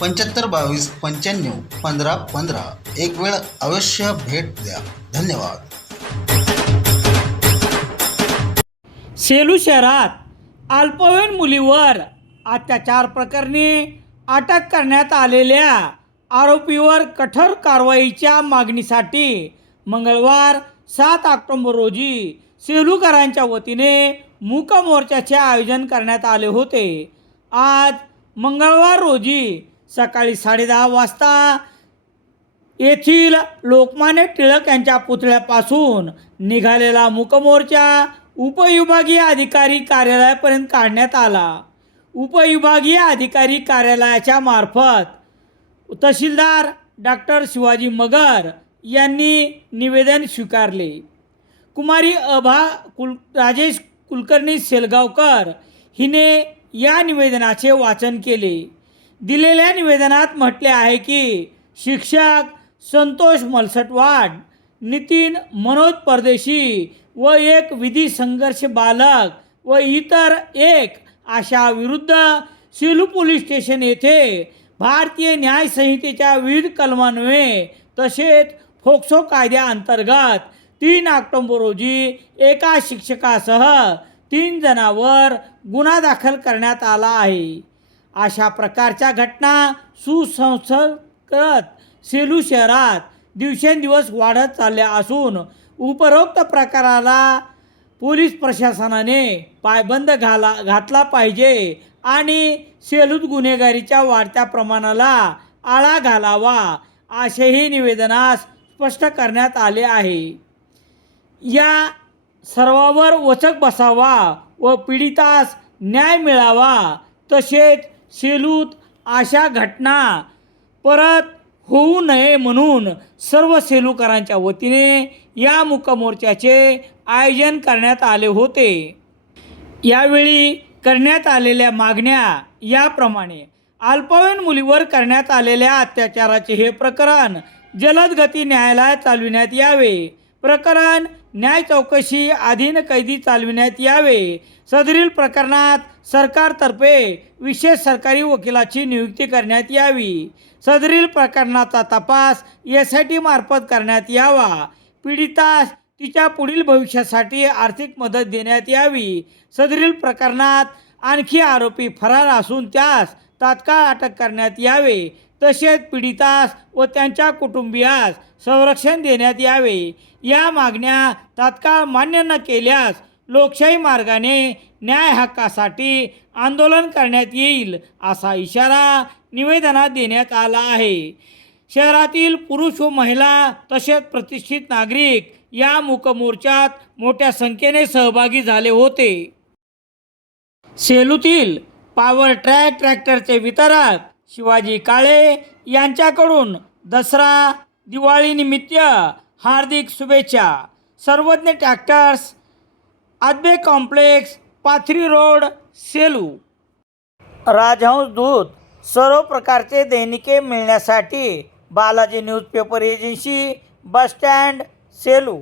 पंच्याहत्तर बावीस पंच्याण्णव पंधरा पंधरा. एक वेळ अवश्य भेट द्या. धन्यवाद. सेलू शहरात अल्पवयीन मुलीवर अत्याचार प्रकरणी अटक करण्यात आलेल्या आरोपीवर कठोर कारवाईच्या मागणीसाठी मंगळवार सात ऑक्टोंबर रोजी सेलूकरांच्या वतीने मूक मोर्चाचे आयोजन करण्यात आले होते. आज मंगळवार रोजी सकाळी साडेदहा वाजता येथील लोकमान्य टिळक यांच्या पुतळ्यापासून निघालेला मुकमोर्चा उपविभागीय अधिकारी कार्यालयापर्यंत काढण्यात आला. उपविभागीय अधिकारी कार्यालयाच्या मार्फत तहसीलदार डॉक्टर शिवाजी मगर यांनी निवेदन स्वीकारले. कुमारी अभा कुल राजेश कुलकर्णी सेलगावकर हिने या निवेदनाचे वाचन केले. दिलेल्या निवेदनात म्हटले आहे की शिक्षक संतोष मलसटवाड नितीन मनोज परदेशी व एक विधी संघर्ष बालक व इतर एक अशा विरुद्ध सिलू पोलीस स्टेशन येथे भारतीय न्याय संहितेच्या विविध कलमान्वये तसेच फोक्सो कायद्याअंतर्गत तीन ऑक्टोंबर रोजी एका शिक्षकासह तीन जणांवर गुन्हा दाखल करण्यात आला आहे. अशा प्रकारच्या घटना सुसंस्कार करत सेलू शहरात दिवसेंदिवस वाढत चालल्या असून उपरोक्त प्रकाराला पोलीस प्रशासनाने पायबंद घाला घातला पाहिजे आणि सेलूत गुन्हेगारीच्या वाढत्या प्रमाणाला आळा घालावा असेही निवेदनास स्पष्ट करण्यात आले आहे. या सर्वावर वचक बसावा व पीडितास न्याय मिळावा तसेच सेलूत अशा घटना परत होऊ नये म्हणून सर्व सेलूकरांच्या वतीने या मुकमोर्चाचे आयोजन करण्यात आले होते. यावेळी करण्यात आलेल्या मागण्या याप्रमाणे अल्पवयीन मुलीवर करण्यात आलेल्या अत्याचाराचे हे प्रकरण जलद गती न्यायालयात चालविण्यात यावे. प्रकरण न्याय चौकशी अधीन कैदी चालविण्यात यावे. सदरील प्रकरणात सरकारतर्फे विशेष सरकारी वकिलाची नियुक्ती करण्यात यावी. सदरील प्रकरणाचा तपास एस आय टी मार्फत करण्यात यावा. पीडितास तिच्या पुढील भविष्यासाठी आर्थिक मदत देण्यात यावी. सदरील प्रकरणात आणखी आरोपी फरार असून त्यास तात्काळ अटक करण्यात यावे. तसेच पीडितास व त्यांच्या कुटुंबियास संरक्षण देण्यात यावे. या मागण्या तात्काळ मान्य न केल्यास लोकशाही मार्गाने न्याय हक्कासाठी आंदोलन करण्यात येईल असा इशारा निवेदनात देण्यात आला आहे. शहरातील पुरुष व महिला तसेच प्रतिष्ठित नागरिक या मुकमोर्चात मोठ्या संख्येने सहभागी झाले होते. सेलूतील पॉवर ट्रॅक ट्रॅक्टरचे वितरक शिवाजी काळे यांच्याकडून दसरा दिवाळीनिमित्त हार्दिक शुभेच्छा. Sarvadnya tractors Adbe complex Pathri road Selu. Rajhans Doot सर्व प्रकारचे दैनिके मिळण्यासाठी Balaji newspaper agency bus stand Selu.